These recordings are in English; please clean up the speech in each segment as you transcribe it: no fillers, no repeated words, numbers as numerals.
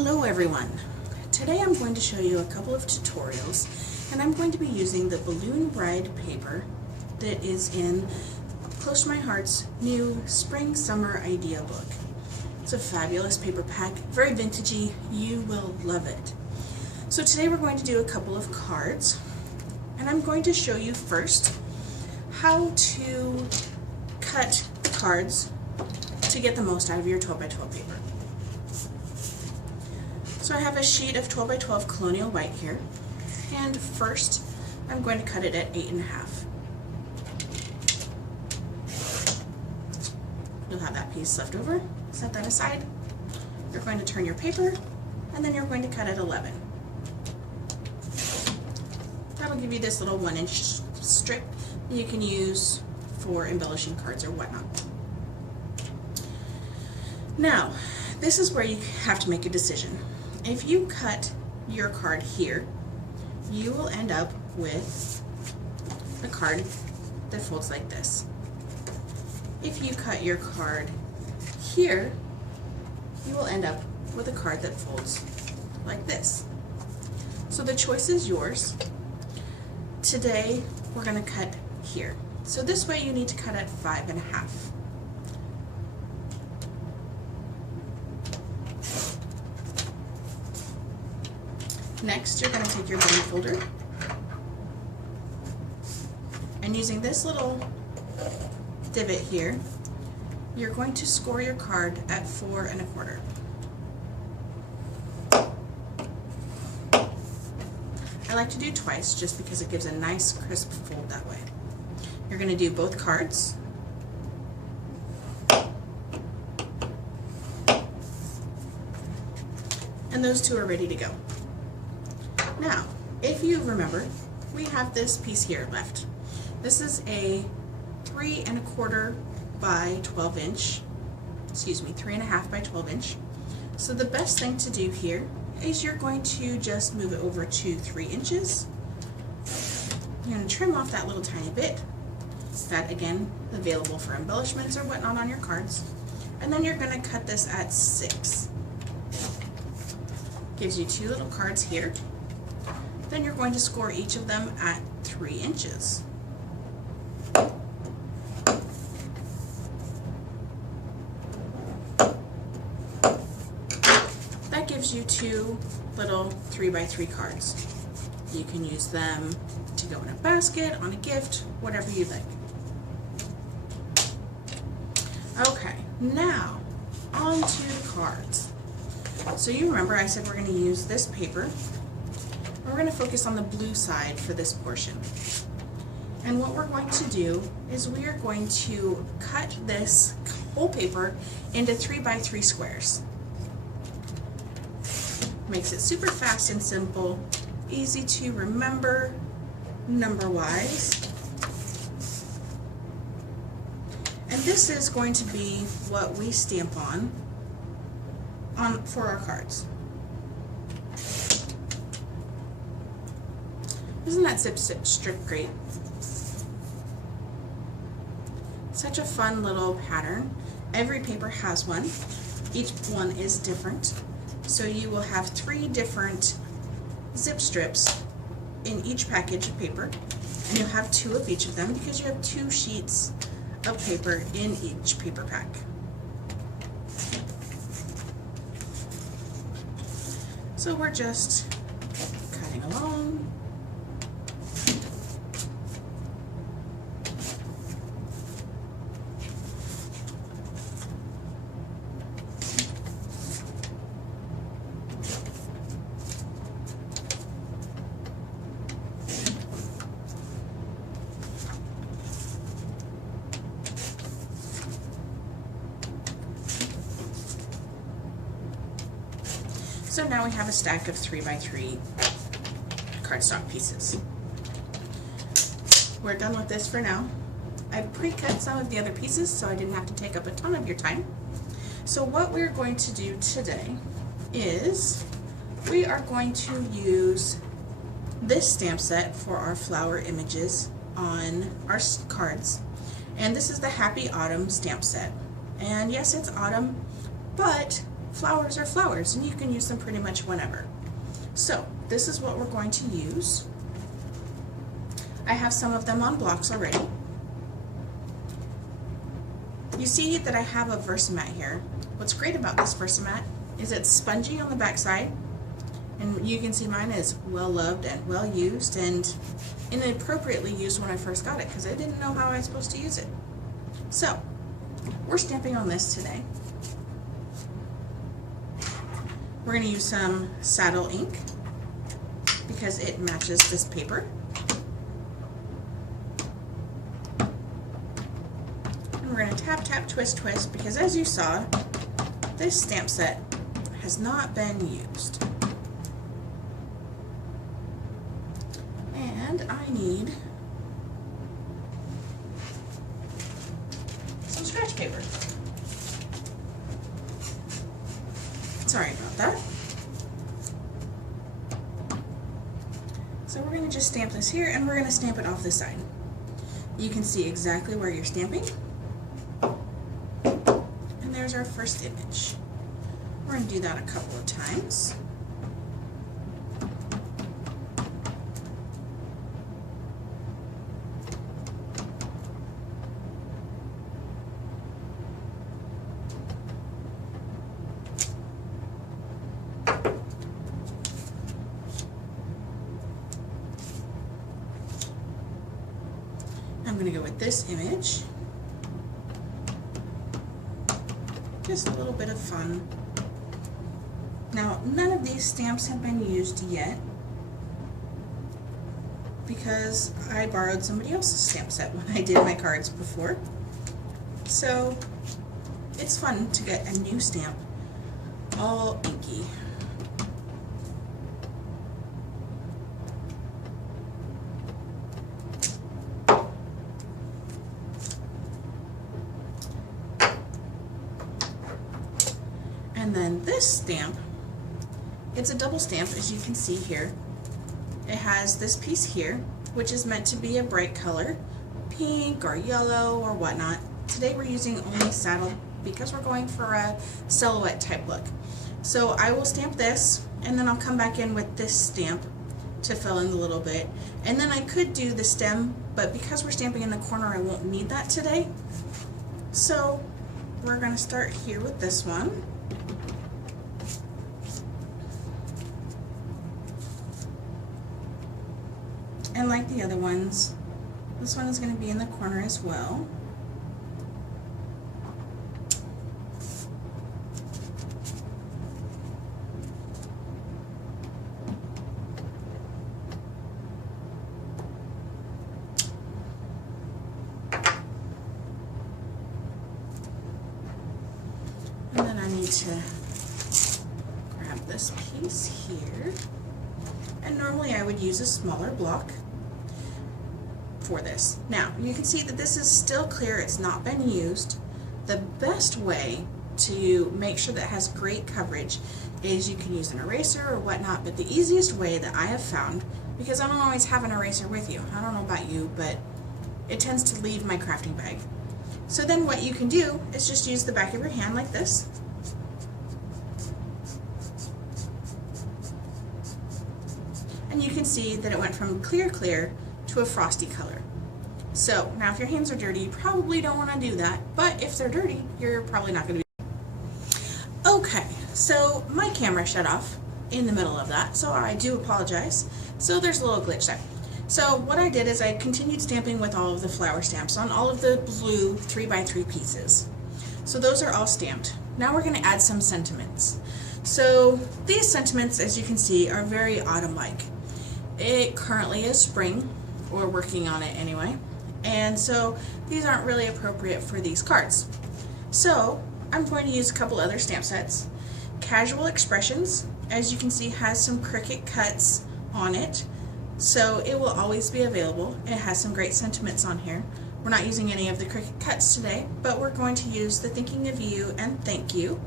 Hello everyone. Today I'm going to show you a couple of tutorials, and I'm going to be using the Balloon Ride paper that is in Close to My Heart's new Spring Summer Idea book. It's a fabulous paper pack, very vintagey. You will love it. So today we're going to do a couple of cards, and I'm going to show you first how to cut cards to get the most out of your 12 by 12 paper. So I have a sheet of 12 by 12 Colonial White here, and first I'm going to cut it at 8.5. You'll have that piece left over. Set that aside. You're going to turn your paper, and then you're going to cut at 11. That'll give you this little 1-inch strip that you can use for embellishing cards or whatnot. Now, this is where you have to make a decision. If you cut your card here, you will end up with a card that folds like this. If you cut your card here, you will end up with a card that folds like this. So the choice is yours. Today, we're going to cut here. So this way you need to cut at 5.5. Next, you're going to take your bone folder, and using this little divot here, you're going to score your card at 4.25. I like to do twice just because it gives a nice crisp fold that way. You're going to do both cards. And those two are ready to go. Now, if you remember, we have this piece here left. This is a 3.25 by 12 inch, 3.5 by 12 inch. So the best thing to do here is you're going to just move it over to 3 inches. You're going to trim off that little tiny bit. That, again, available for embellishments or whatnot on your cards. And then you're going to cut this at 6. Gives you 2 little cards here. Then you're going to score each of them at 3 inches. That gives you 2 little 3 by 3 cards. You can use them to go in a basket, on a gift, whatever you like. Okay, now on to the cards. So you remember I said we're going to use this paper. We're going to focus on the blue side for this portion. And what we're going to do is we are going to cut this whole paper into 3 by 3 squares. Makes it super fast and simple, easy to remember number-wise. And this is going to be what we stamp on for our cards. Isn't that zip strip great? Such a fun little pattern. Every paper has one. Each one is different. So you will have 3 different zip strips in each package of paper, and you'll have 2 of each of them because you have 2 sheets of paper in each paper pack. So we're just cutting along. So now we have a stack of 3 by 3 cardstock pieces. We're done with this for now. I pre-cut some of the other pieces so I didn't have to take up a ton of your time. So what we're going to do today is we are going to use this stamp set for our flower images on our cards. And this is the Happy Autumn stamp set. And yes, it's autumn, but flowers are flowers, and you can use them pretty much whenever. So this is what we're going to use. I have some of them on blocks already. You see that I have a Versamat here. What's great about this Versamat is it's spongy on the back side, and you can see mine is well loved and well used and inappropriately used when I first got it because I didn't know how I was supposed to use it. So we're stamping on this today. We're going to use some saddle ink because it matches this paper. And we're going to tap, tap, twist, twist because as you saw, this stamp set has not been used. And I need some scratch paper. Sorry about that. So we're going to just stamp this here and we're going to stamp it off the side. You can see exactly where you're stamping. And there's our first image. We're going to do that a couple of times. I'm going to go with this image. Just a little bit of fun. Now, none of these stamps have been used yet because I borrowed somebody else's stamp set when I did my cards before. So it's fun to get a new stamp all inky. And then this stamp, it's a double stamp as you can see here. It has this piece here, which is meant to be a bright color, pink or yellow or whatnot. Today we're using only saddle because we're going for a silhouette type look. So I will stamp this and then I'll come back in with this stamp to fill in a little bit. And then I could do the stem, but because we're stamping in the corner I won't need that today. So we're going to start here with this one. And like the other ones, this one is going to be in the corner as well. And then I need to grab this piece here. And normally I would use a smaller block for this. Now, you can see that this is still clear, it's not been used. The best way to make sure that it has great coverage is you can use an eraser or whatnot, but the easiest way that I have found, because I don't always have an eraser with you, I don't know about you, but it tends to leave my crafting bag. So then what you can do is just use the back of your hand like this. And you can see that it went from clear to a frosty color. So now if your hands are dirty, you probably don't want to do that, but if they're dirty, you're probably not going to be. Okay, so my camera shut off in the middle of that, so I do apologize. So there's a little glitch there. So what I did is I continued stamping with all of the flower stamps on all of the blue 3x3 pieces. So those are all stamped. Now we're going to add some sentiments. So these sentiments, as you can see, are very autumn-like. It currently is spring. We're working on it anyway, and so these aren't really appropriate for these cards. So I'm going to use a couple other stamp sets. Casual Expressions, as you can see, has some Cricut cuts on it, so it will always be available. It has some great sentiments on here. We're not using any of the Cricut cuts today, but we're going to use the Thinking of You and Thank You.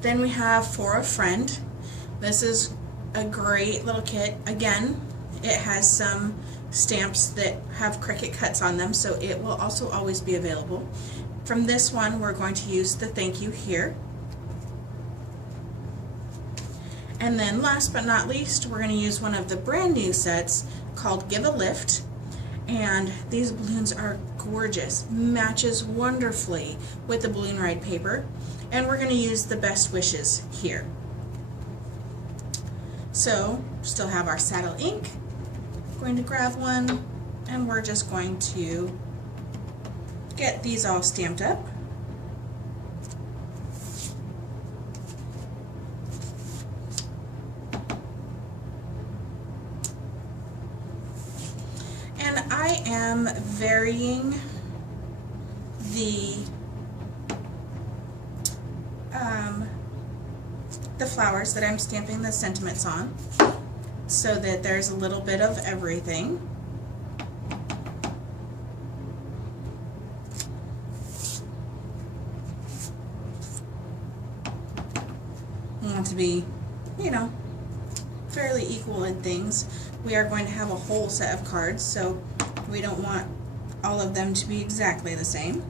Then we have For a Friend. This is a great little kit. Again, it has some stamps that have Cricut cuts on them, so it will also always be available. From this one, we're going to use the thank you here. And then last but not least, we're going to use one of the brand new sets called Give a Lift. And these balloons are gorgeous, matches wonderfully with the Balloon Ride paper. And we're going to use the Best Wishes here. So, still have our saddle ink. Going to grab one, and we're just going to get these all stamped up. And I am varying the flowers that I'm stamping the sentiments on, so that there's a little bit of everything. I want to be, you know, fairly equal in things. We are going to have a whole set of cards, so we don't want all of them to be exactly the same.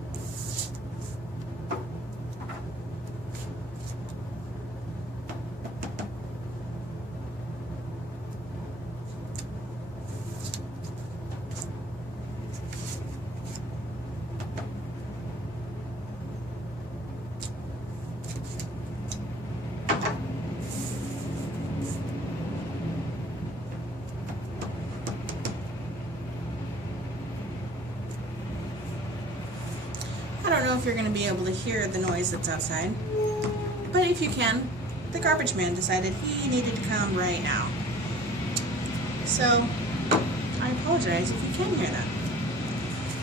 I don't know if you're going to be able to hear the noise that's outside, but if you can, the garbage man decided he needed to come right now. So, I apologize if you can hear that.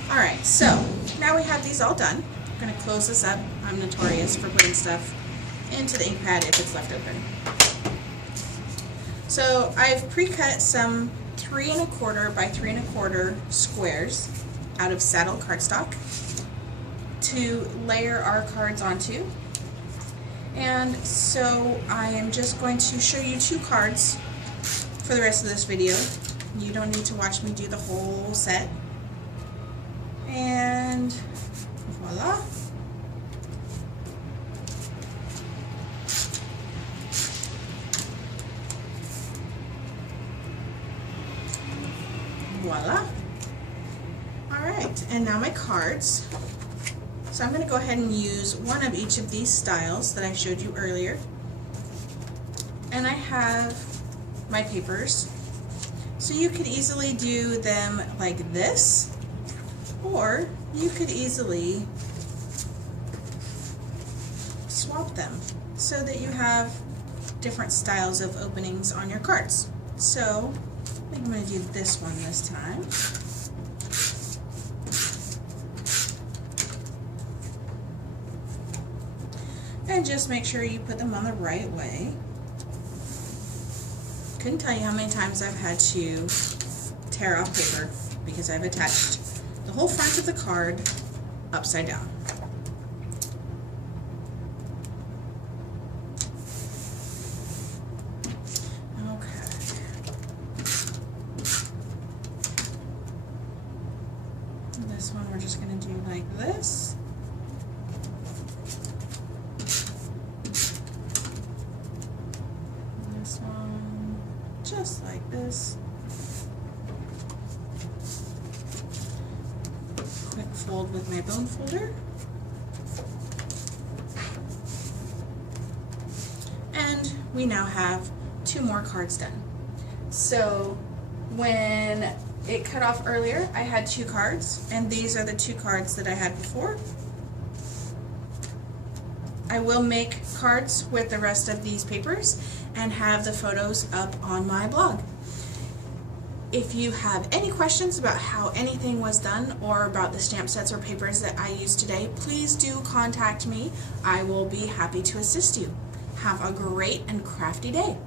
Alright, so now we have these all done. I'm going to close this up. I'm notorious for putting stuff into the ink pad if it's left open. So, I've pre-cut some 3 1/4 by 3 1/4 squares out of saddle cardstock to layer our cards onto. And so I am just going to show you 2 cards for the rest of this video. You don't need to watch me do the whole set. And voila. Voila. Alright, and now my cards. So I'm going to go ahead and use one of each of these styles that I showed you earlier. And I have my papers. So you could easily do them like this, or you could easily swap them so that you have different styles of openings on your cards. So I think I'm going to do this one this time. And just make sure you put them on the right way. Couldn't tell you how many times I've had to tear off paper because I've attached the whole front of the card upside down. Okay. This one we're just going to do like this. Just like this. Quick fold with my bone folder. And we now have 2 more cards done. So when it cut off earlier, I had 2 cards, and these are the 2 cards that I had before. I will make cards with the rest of these papers and have the photos up on my blog. If you have any questions about how anything was done or about the stamp sets or papers that I used today, please do contact me. I will be happy to assist you. Have a great and crafty day.